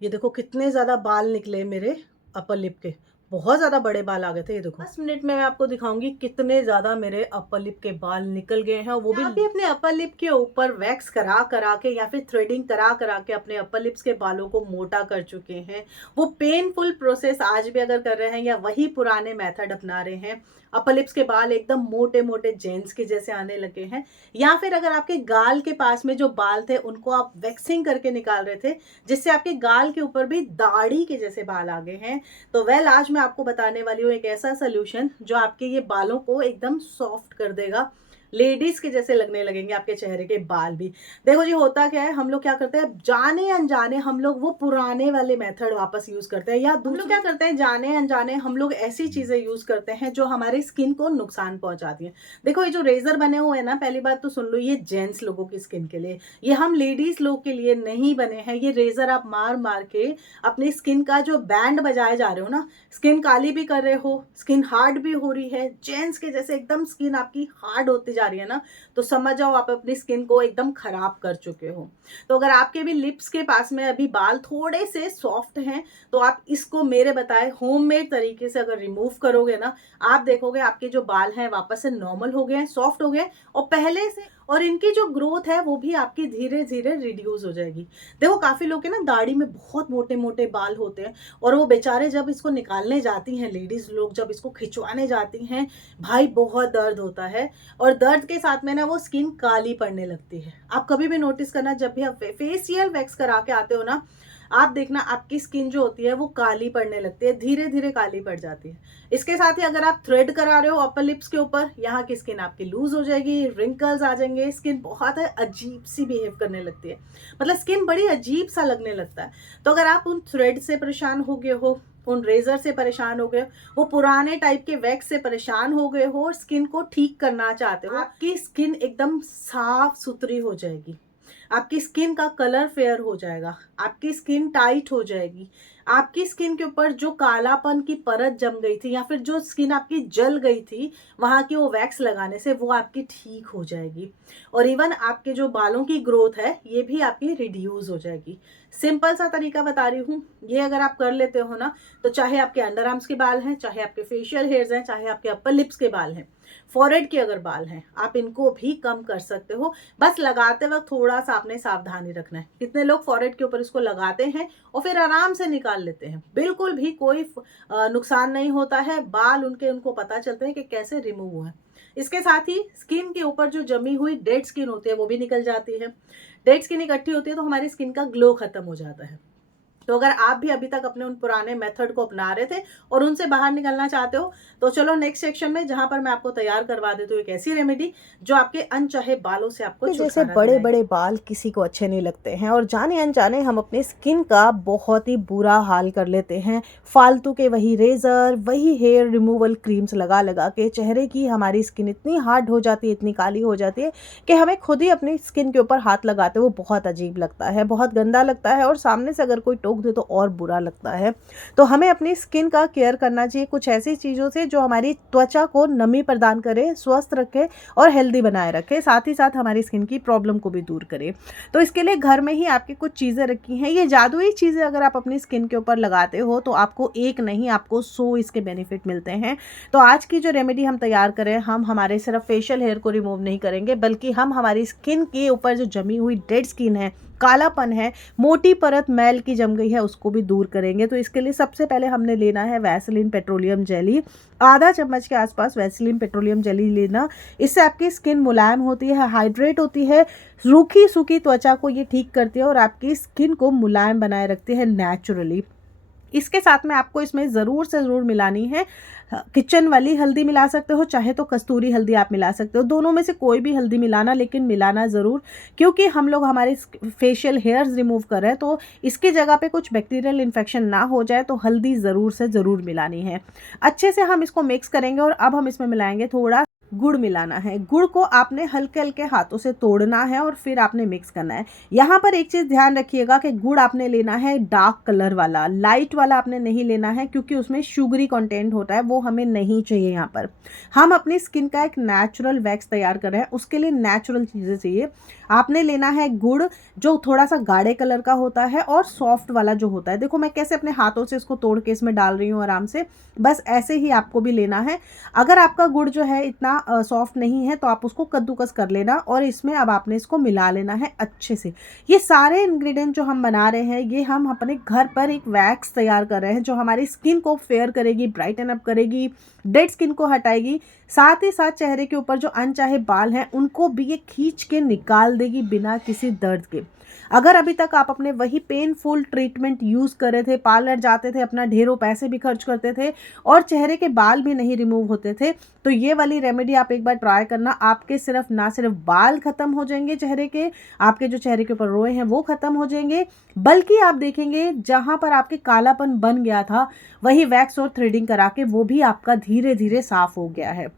ये देखो कितने ज़्यादा बाल निकले मेरे अपर लिप के। बहुत ज़्यादा बड़े बाल आ गए थे, ये देखो। 10 मिनट में मैं आपको दिखाऊँगी कितने ज़्यादा मेरे अपर लिप के बाल निकल गए हैं, और वो भी आप भी अपने अपर लिप के ऊपर वैक्स करा-करा के या फिर थ्रेडिंग करा-करा के अपने अपर लिप्स के बालों को मोटा कर चुके हैं। वो पेनफुल प्रोसेस आज भी अगर कर रहे हैं या वही पुराने मेथड अपना रहे हैं, अपर लिप्स के बाल एकदम मोटे-मोटे जेंट्स के जैसे आने लगे हैं, या फिर अगर आपके गाल के पास में जो बाल थे उनको आप वैक्सिंग करके निकाल रहे थे, जिससे आपके गाल के ऊपर भी दाढ़ी के जैसे बाल आ गए हैं, तो आज मैं आपको बताने वाली हूँ एक ऐसा सोल्यूशन जो आपके ये बालों को एकदम सॉफ्ट कर देगा। लेडीज के जैसे लगने लगेंगे आपके चेहरे के बाल भी। देखो जी, होता क्या है, हम लोग क्या करते हैं, जाने अनजाने हम लोग वो पुराने वाले मेथड वापस यूज करते हैं, या हम लोग क्या करते हैं, जाने अनजाने हम लोग ऐसी चीजें यूज करते हैं जो हमारे स्किन को नुकसान पहुंचाती हैं। देखो ये जो रेजर बने हुए हैं ना, पहली बात तो सुन लो, ये जेंट्स लोगों की स्किन के लिए, ये हम लेडीज लोग के लिए नहीं बने हैं। ये रेजर आप मार मार के अपनी स्किन का जो बैंड बजाए जा रहे हो ना, स्किन काली भी कर रहे हो, स्किन हार्ड भी हो रही है, जेंट्स के जैसे एकदम स्किन आपकी हार्ड होती जा रही है ना, तो समझ जाओ आप अपनी स्किन को एकदम खराब कर चुके हो। तो अगर आपके भी लिप्स के पास में अभी बाल थोड़े से सॉफ्ट हैं, तो आप इसको मेरे बताए होममेड तरीके से अगर रिमूव करोगे ना, आप देखोगे आपके जो बाल हैं वापस से नॉर्मल हो गए हैं, सॉफ्ट हो गए, और पहले से, और इनकी जो ग्रोथ है वो भी आपकी धीरे धीरे रिड्यूस हो जाएगी। देखो काफी लोग के ना दाढ़ी में बहुत मोटे मोटे बाल होते हैं, और वो बेचारे जब इसको निकालने जाती हैं, लेडीज लोग जब इसको खिंचवाने जाती हैं, भाई बहुत दर्द होता है, और दर्द के साथ में ना वो स्किन काली पड़ने लगती है। आप कभी भी नोटिस करना, जब भी आप फेशियल वैक्स करा के आते हो ना, आप देखना आपकी स्किन जो होती है वो काली पड़ने लगती है, धीरे धीरे काली पड़ जाती है। इसके साथ ही अगर आप थ्रेड करा रहे हो अपर लिप्स के ऊपर, यहाँ की स्किन आपकी लूज हो जाएगी, रिंकल्स आ जाएंगे, स्किन बहुत अजीब सी बिहेव करने लगती है, मतलब स्किन बड़ी अजीब सा लगने लगता है। तो अगर आप उन थ्रेड से परेशान हो गए हो, उन रेजर से परेशान हो गए, वो पुराने टाइप के वैक्स से परेशान हो गए हो, और स्किन को ठीक करना चाहते हो, आपकी स्किन एकदम साफ सुथरी हो जाएगी, आपकी स्किन का कलर फेयर हो जाएगा, आपकी स्किन टाइट हो जाएगी, आपकी स्किन के ऊपर जो कालापन की परत जम गई थी या फिर जो स्किन आपकी जल गई थी, वहां की वो वैक्स लगाने से वो आपकी ठीक हो जाएगी, और इवन आपके जो बालों की ग्रोथ है ये भी आपकी रिड्यूस हो जाएगी। सिंपल सा तरीका बता रही हूँ, ये अगर आप कर लेते हो ना, तो चाहे आपके अंडर आर्म्स के बाल हैं, चाहे आपके फेशियल हेयर्स हैं, चाहे आपके अपर लिप्स के बाल हैं, फॉरहेड के अगर बाल हैं, आप इनको भी कम कर सकते हो। बस लगाते वक्त थोड़ा सा आपने सावधानी रखना है। कितने लोग फॉरहेड के ऊपर इसको लगाते हैं और फिर आराम से निकाल लेते हैं, बिल्कुल भी कोई नुकसान नहीं होता है, बाल उनके उनको पता चलते हैं कि कैसे रिमूव हुआ है। इसके साथ ही स्किन के ऊपर जो जमी हुई डेड स्किन होती है वो भी निकल जाती है। डेड स्किन इकट्ठी होती है तो हमारी स्किन का ग्लो खत्म हो जाता है। तो अगर आप भी अभी तक अपने उन पुराने मेथड को अपना रहे थे और उनसे बाहर निकलना चाहते हो, तो चलो नेक्स्ट सेक्शन में, जहां पर मैं आपको तैयार करवा देती हूँ एक ऐसी रेमेडी जो आपके अनचाहे बालों से आपको जैसे छुटकारा बड़े दिलाएगी। बड़े बाल किसी को अच्छे नहीं लगते हैं, और जाने अनजाने हम अपने स्किन का बहुत ही बुरा हाल कर लेते हैं। फालतू के वही रेज़र, वही हेयर रिमूवल क्रीम्स लगा लगा के चेहरे की हमारी स्किन इतनी हार्ड हो जाती है, इतनी काली हो जाती है कि हमें खुद ही अपनी स्किन के ऊपर हाथ लगाते वो बहुत अजीब लगता है, बहुत गंदा लगता है, और सामने से अगर कोई टोक दे तो और बुरा लगता है। तो हमें अपनी स्किन का केयर करना चाहिए कुछ ऐसी चीज़ों से जो हमारी त्वचा को नमी प्रदान करे, स्वस्थ रखे और हेल्दी बनाए रखे, साथ ही साथ हमारी स्किन की प्रॉब्लम को भी दूर करे। तो इसके लिए घर में ही आपकी कुछ चीज़ें रखी हैं। ये जादुई चीज़ें अगर आप अपनी स्किन के ऊपर लगाते हो तो आपको एक नहीं, आपको 100 इसके बेनिफिट मिलते हैं। तो आज की जो रेमेडी हम तैयार करें, हम हमारे सिर्फ फेशियल हेयर को रिमूव नहीं करेंगे, बल्कि हम हमारी स्किन के ऊपर जो जमी हुई डेड स्किन है, कालापन है, मोटी परत मैल की जम गई है, उसको भी दूर करेंगे। तो इसके लिए सबसे पहले हमने लेना है वैसलीन पेट्रोलियम जेली। आधा चम्मच के आसपास वैसलीन पेट्रोलियम जेली लेना। इससे आपकी स्किन मुलायम होती है, हाइड्रेट होती है, रूखी सूखी त्वचा को ये ठीक करती है और आपकी स्किन को मुलायम बनाए रखती है नेचुरली। इसके साथ में आपको इसमें ज़रूर से ज़रूर मिलानी है किचन वाली हल्दी, मिला सकते हो, चाहे तो कस्तूरी हल्दी आप मिला सकते हो, दोनों में से कोई भी हल्दी मिलाना, लेकिन मिलाना ज़रूर, क्योंकि हम लोग हमारे फेशियल हेयर्स रिमूव कर रहे हैं, तो इसकी जगह पे कुछ बैक्टीरियल इन्फेक्शन ना हो जाए, तो हल्दी ज़रूर से ज़रूर मिलानी है। अच्छे से हम इसको मिक्स करेंगे और अब हम इसमें मिलाएंगे थोड़ा गुड़ मिलाना है। गुड़ को आपने हल्के हल्के हाथों से तोड़ना है और फिर आपने मिक्स करना है। यहाँ पर एक चीज़ ध्यान रखिएगा कि गुड़ आपने लेना है डार्क कलर वाला, लाइट वाला आपने नहीं लेना है, क्योंकि उसमें शुगरी कंटेंट होता है, वो हमें नहीं चाहिए। यहाँ पर हम अपनी स्किन का एक नेचुरल वैक्स तैयार कर रहे हैं, उसके लिए नेचुरल चीज़ें चाहिए। आपने लेना है गुड़ जो थोड़ा सा गाढ़े कलर का होता है और सॉफ्ट वाला जो होता है। देखो मैं कैसे अपने हाथों से इसको तोड़ के इसमें डाल रही हूँ आराम से, बस ऐसे ही आपको भी लेना है। अगर आपका गुड़ जो है इतना सॉफ्ट नहीं है तो आप उसको कद्दूकस कर लेना और इसमें अब आपने इसको मिला लेना है अच्छे से। ये सारे इंग्रेडिएंट जो हम बना रहे हैं, ये हम अपने घर पर एक वैक्स तैयार कर रहे हैं जो हमारी स्किन को फेयर करेगी, ब्राइटन अप करेगी, डेड स्किन को हटाएगी, साथ ही साथ चेहरे के ऊपर जो अनचाहे बाल हैं उनको भी ये खींच के निकाल देगी बिना किसी दर्द के। अगर अभी तक आप अपने वही पेनफुल ट्रीटमेंट यूज़ कर रहे थे, पार्लर जाते थे, अपना ढेरों पैसे भी खर्च करते थे और चेहरे के बाल भी नहीं रिमूव होते थे, तो ये वाली रेमेडी आप एक बार ट्राई करना। आपके सिर्फ ना सिर्फ बाल खत्म हो जाएंगे चेहरे के, आपके जो चेहरे के ऊपर रोए हैं वो खत्म हो जाएंगे, बल्कि आप देखेंगे जहाँ पर आपके कालापन बन गया था वही वैक्स और थ्रेडिंग करा के वो भी आपका धीरे धीरे साफ हो गया है।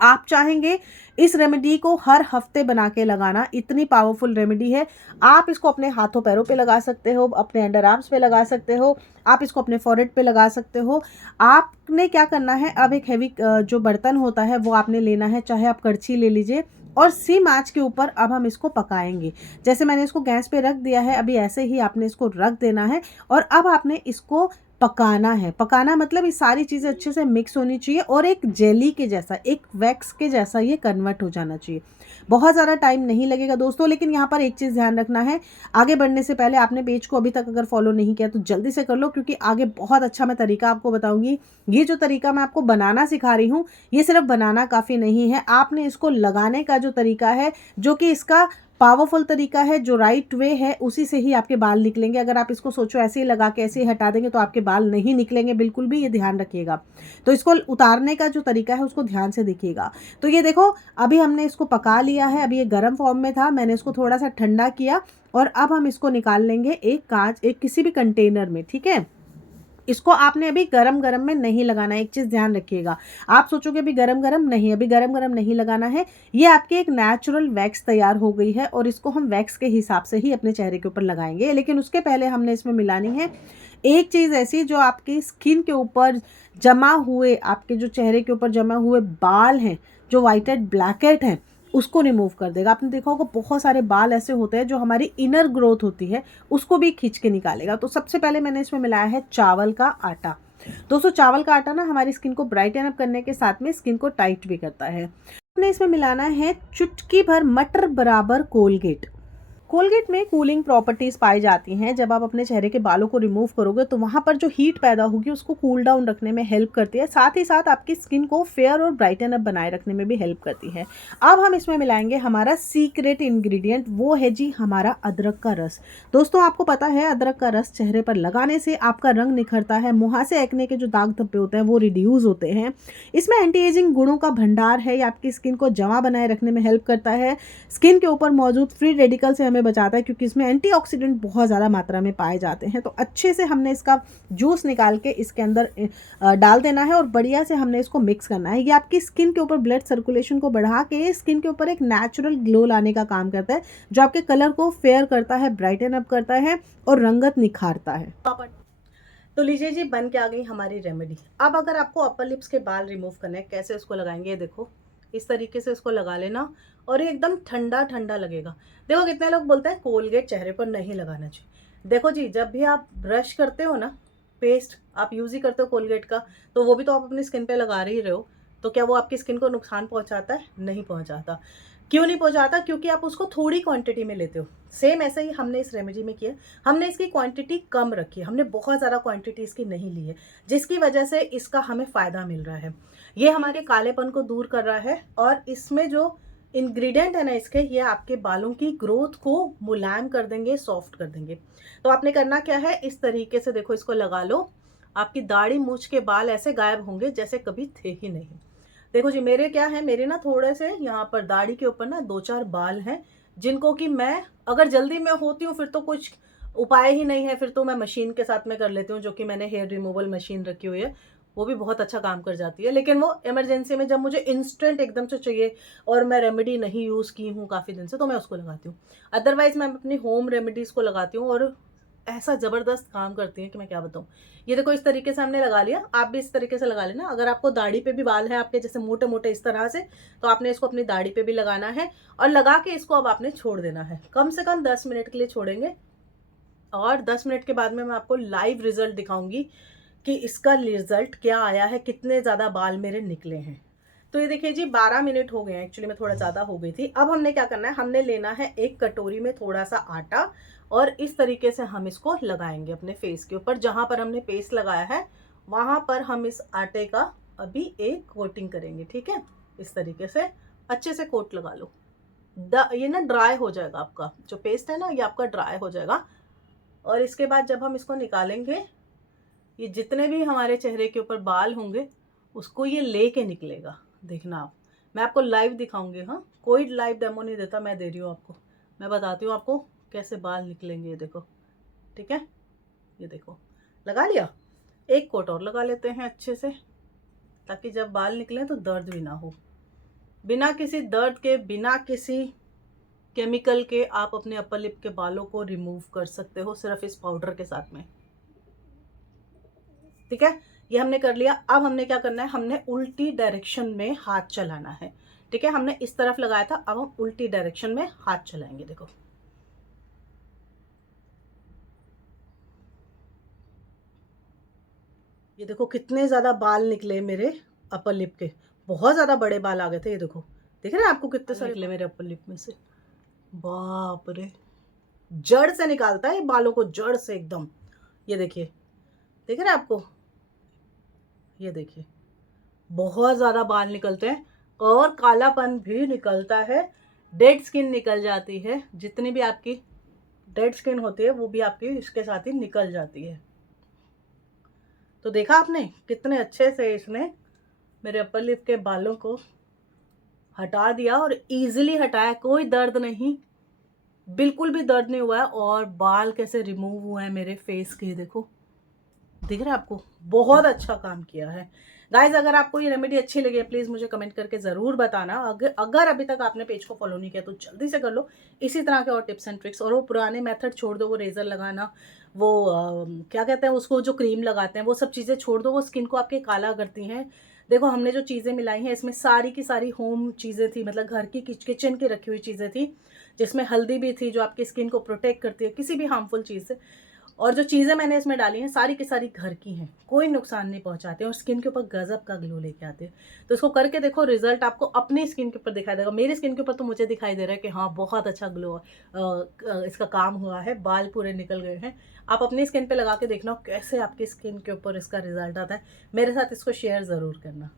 आप चाहेंगे इस रेमेडी को हर हफ्ते बना के लगाना, इतनी पावरफुल रेमेडी है। आप इसको अपने हाथों पैरों पे लगा सकते हो, अपने अंडर आर्म्स पे लगा सकते हो, आप इसको अपने फॉरहेड पे लगा सकते हो। आपने क्या करना है, अब एक हैवी जो बर्तन होता है वो आपने लेना है, चाहे आप कड़छी ले लीजिए, और सिम आंच के ऊपर अब हम इसको पकाएंगे। जैसे मैंने इसको गैस पे रख दिया है, अभी ऐसे ही आपने इसको रख देना है और अब आपने इसको पकाना है। पकाना मतलब ये सारी चीज़ें अच्छे से मिक्स होनी चाहिए और एक जेली के जैसा, एक वैक्स के जैसा ये कन्वर्ट हो जाना चाहिए। बहुत ज़्यादा टाइम नहीं लगेगा दोस्तों, लेकिन यहाँ पर एक चीज़ ध्यान रखना है, आगे बढ़ने से पहले आपने पेज को अभी तक अगर फॉलो नहीं किया तो जल्दी से कर लो, क्योंकि आगे बहुत अच्छा मैं तरीका आपको बताऊंगी। ये जो तरीका मैं आपको बनाना सिखा रही हूँ, ये सिर्फ बनाना काफ़ी नहीं है, आपने इसको लगाने का जो तरीका है, जो कि इसका पावरफुल तरीका है, जो राइट वे है, उसी से ही आपके बाल निकलेंगे। अगर आप इसको सोचो ऐसे ही लगा के ऐसे ही हटा देंगे तो आपके बाल नहीं निकलेंगे बिल्कुल भी, ये ध्यान रखिएगा। तो इसको उतारने का जो तरीका है उसको ध्यान से देखिएगा। तो ये देखो अभी हमने इसको पका लिया है, अभी ये गर्म फॉर्म में था, मैंने इसको थोड़ा सा ठंडा किया और अब हम इसको निकाल लेंगे एक किसी भी कंटेनर में, ठीक है। इसको आपने अभी गरम गरम में नहीं लगाना है, एक चीज़ ध्यान रखिएगा। आप सोचोगे अभी गरम गरम नहीं, अभी गरम गरम नहीं लगाना है। ये आपकी एक नेचुरल वैक्स तैयार हो गई है और इसको हम वैक्स के हिसाब से ही अपने चेहरे के ऊपर लगाएंगे, लेकिन उसके पहले हमने इसमें मिलानी है एक चीज़ ऐसी जो आपकी स्किन के ऊपर जमा हुए, आपके जो चेहरे के ऊपर जमा हुए बाल हैं, जो वाइट हेड ब्लैक हेड हैं, उसको रिमूव कर देगा। आपने देखा होगा बहुत सारे बाल ऐसे होते हैं जो हमारी इनर ग्रोथ होती है उसको भी खींच के निकालेगा। तो सबसे पहले मैंने इसमें मिलाया है चावल का आटा। दोस्तों चावल का आटा ना हमारी स्किन को ब्राइटन अप करने के साथ में स्किन को टाइट भी करता है। हमने इसमें मिलाना है चुटकी भर मटर बराबर कोलगेट। कोलगेट में कूलिंग प्रॉपर्टीज़ पाई जाती हैं। जब आप अपने चेहरे के बालों को रिमूव करोगे तो वहाँ पर जो हीट पैदा होगी उसको कूल डाउन रखने में हेल्प करती है, साथ ही साथ आपकी स्किन को फेयर और ब्राइटन अप बनाए रखने में भी हेल्प करती है। अब हम इसमें मिलाएंगे हमारा सीक्रेट इंग्रेडिएंट, वो है जी हमारा अदरक का रस। दोस्तों आपको पता है अदरक का रस चेहरे पर लगाने से आपका रंग निखरता है, मुहासे एक्ने के जो दाग धब्बे होते हैं वो रिड्यूस होते हैं। इसमें एंटी एजिंग गुणों का भंडार है, ये आपकी स्किन को जमा बनाए रखने में हेल्प करता है, स्किन के ऊपर मौजूद फ्री रेडिकल से बचाता है, क्योंकि इसमें एंटीऑक्सीडेंट बहुत ज़्यादा मात्रा में पाए जाते हैं। तो अच्छे से हमने इसका जूस निकाल के इसके अंदर डाल देना है और बढ़िया से हमने इसको मिक्स करना है। ये आपकी स्किन के ऊपर ब्लड सर्कुलेशन को बढ़ा के स्किन के ऊपर एक नेचुरल ग्लो लाने का काम करता है, जो आपके कलर को फेयर करता है, ब्राइटन अप करता है और रंगत निखारता है। तो लीजिए जी, बन के आ गई हमारी रेमेडी। अब अगर आपको अपर लिप्स के बाल रिमूव करने हैं, कैसे इसको लगाएंगे, ये देखो इस तरीके से इसको लगा लेना और ये एकदम ठंडा ठंडा लगेगा। देखो कितने लोग बोलते हैं कोलगेट चेहरे पर नहीं लगाना चाहिए। देखो जी, जब भी आप ब्रश करते हो ना, पेस्ट आप यूज़ ही करते हो कोलगेट का, तो वो भी तो आप अपनी स्किन पे लगा ही रहे हो, तो क्या वो आपकी स्किन को नुकसान पहुंचाता है? नहीं पहुंचाता। क्यों नहीं पहुंचाता? क्योंकि आप उसको थोड़ी क्वांटिटी में लेते हो। सेम ऐसे ही हमने इस रेमेडी में किया, हमने इसकी क्वांटिटी कम रखी है, हमने बहुत ज़्यादा क्वांटिटी इसकी नहीं ली है, जिसकी वजह से इसका हमें फ़ायदा मिल रहा है। ये हमारे कालेपन को दूर कर रहा है और इसमें जो इंग्रेडिएंट है ना इसके, ये आपके बालों की ग्रोथ को मुलायम कर देंगे, सॉफ्ट कर देंगे। तो आपने करना क्या है, इस तरीके से देखो इसको लगा लो, आपकी दाढ़ी मूछ के बाल ऐसे गायब होंगे जैसे कभी थे ही नहीं। देखो जी, मेरे क्या है, मेरे ना थोड़े से यहाँ पर दाढ़ी के ऊपर ना 2-4 बाल हैं, जिनको कि मैं अगर जल्दी में होती हूँ फिर तो कुछ उपाय ही नहीं है, फिर तो मैं मशीन के साथ में कर लेती हूँ, जो कि मैंने हेयर रिमूवल मशीन रखी हुई है, वो भी बहुत अच्छा काम कर जाती है, लेकिन वो इमरजेंसी में जब मुझे इंस्टेंट एकदम से चाहिए और मैं रेमेडी नहीं यूज़ की हूँ काफ़ी दिन से, तो मैं उसको लगाती हूँ। अदरवाइज़ मैं अपनी होम रेमेडीज़ को लगाती हूँ और ऐसा ज़बरदस्त काम करती हैं कि मैं क्या बताऊँ। ये देखो इस तरीके से हमने लगा लिया, आप भी इस तरीके से लगा लेना। अगर आपको दाढ़ी पे भी बाल है आपके जैसे मोटे-मोटे इस तरह से, तो आपने इसको अपनी दाढ़ी पे भी लगाना है और लगा के इसको अब आपने छोड़ देना है। कम से कम 10 मिनट के लिए छोड़ेंगे और 10 मिनट के बाद में मैं आपको लाइव रिज़ल्ट दिखाऊँगी कि इसका रिज़ल्ट क्या आया है, कितने ज़्यादा बाल मेरे निकले हैं। तो ये देखिए जी 12 मिनट हो गए हैं, एक्चुअली मैं थोड़ा ज़्यादा हो गई थी। अब हमने क्या करना है, हमने लेना है एक कटोरी में थोड़ा-सा आटा और इस तरीके से हम इसको लगाएँगे अपने फेस के ऊपर। जहाँ पर हमने पेस्ट लगाया है, वहाँ पर हम इस आटे का अभी एक कोटिंग करेंगे, ठीक है? इस तरीके से अच्छे से कोट लगा लो। ये ना ड्राई हो जाएगा आपका, जो पेस्ट है ना ये आपका ड्राई हो जाएगा और इसके बाद जब हम इसको निकालेंगे, ये जितने भी हमारे चेहरे के ऊपर बाल होंगे, उसको ये लेके निकलेगा। देखना आप, मैं आपको लाइव दिखाऊंगी। हाँ, कोई लाइव डेमो नहीं देता, मैं दे रही हूँ आपको। मैं बताती हूँ आपको कैसे बाल निकलेंगे, ये देखो, ठीक है? ये देखो, लगा लिया। एक कोट और लगा लेते हैं अच्छे से, ताकि जब बाल निकले तो दर्द भी ना हो। बिना किसी दर्द के, बिना किसी केमिकल के आप अपने अपर लिप के बालों को रिमूव कर सकते हो सिर्फ इस पाउडर के साथ में, ठीक है? ये हमने कर लिया। अब हमने क्या करना है, हमने उल्टी डायरेक्शन में हाथ चलाना है, ठीक है? हमने इस तरफ लगाया था, अब हम उल्टी डायरेक्शन में हाथ चलाएंगे। देखो, ये देखो कितने ज्यादा बाल निकले मेरे अपर लिप के, बहुत ज्यादा बड़े बाल आ गए थे। ये देखो, देख रहे हैं आपको कितने सारे निकले मेरे अपर लिप में से। बाप रे, जड़ से निकालता है ये बालों को, जड़ से एकदम। ये देखिए, देख रहे हैं आपको, ये देखिए बहुत ज़्यादा बाल निकलते हैं और कालापन भी निकलता है, डेड स्किन निकल जाती है। जितनी भी आपकी डेड स्किन होती है वो भी आपकी इसके साथ ही निकल जाती है। तो देखा आपने कितने अच्छे से इसने मेरे अपर लिप के बालों को हटा दिया और इजीली हटाया, कोई दर्द नहीं, बिल्कुल भी दर्द नहीं हुआ है। और बाल कैसे रिमूव हुए हैं मेरे फेस के, देखो, दिख रहा है आपको, बहुत अच्छा काम किया है। गाइज, अगर आपको ये रेमेडी अच्छी लगी है प्लीज़ मुझे कमेंट करके ज़रूर बताना। अगर अभी तक आपने पेज को फॉलो नहीं किया तो जल्दी से कर लो। इसी तरह के और टिप्स एंड ट्रिक्स, और वो पुराने मेथड छोड़ दो, वो रेज़र लगाना, वो क्या कहते हैं उसको, जो क्रीम लगाते हैं, वो सब चीज़ें छोड़ दो, वो स्किन को आपके काला करती हैं। देखो, हमने जो चीज़ें मिलाई हैं इसमें सारी की सारी होम चीज़ें थी, मतलब घर की किचन की रखी हुई चीज़ें थी, जिसमें हल्दी भी थी जो आपकी स्किन को प्रोटेक्ट करती है किसी भी हार्मफुल चीज़ से। और जो चीज़ें मैंने इसमें डाली हैं सारी की सारी घर की हैं, कोई नुकसान नहीं पहुंचाते और स्किन के ऊपर गजब का ग्लो लेके आते हैं। तो इसको करके देखो, रिजल्ट आपको अपनी स्किन के ऊपर दिखाई देगा। मेरी स्किन के ऊपर तो मुझे दिखाई दे रहा है कि हाँ बहुत अच्छा ग्लो इसका काम हुआ है, बाल पूरे निकल गए हैं। आप अपनी स्किन पे लगा के देखना कैसे आपकी स्किन के ऊपर इसका रिजल्ट आता है। मेरे साथ इसको शेयर ज़रूर करना।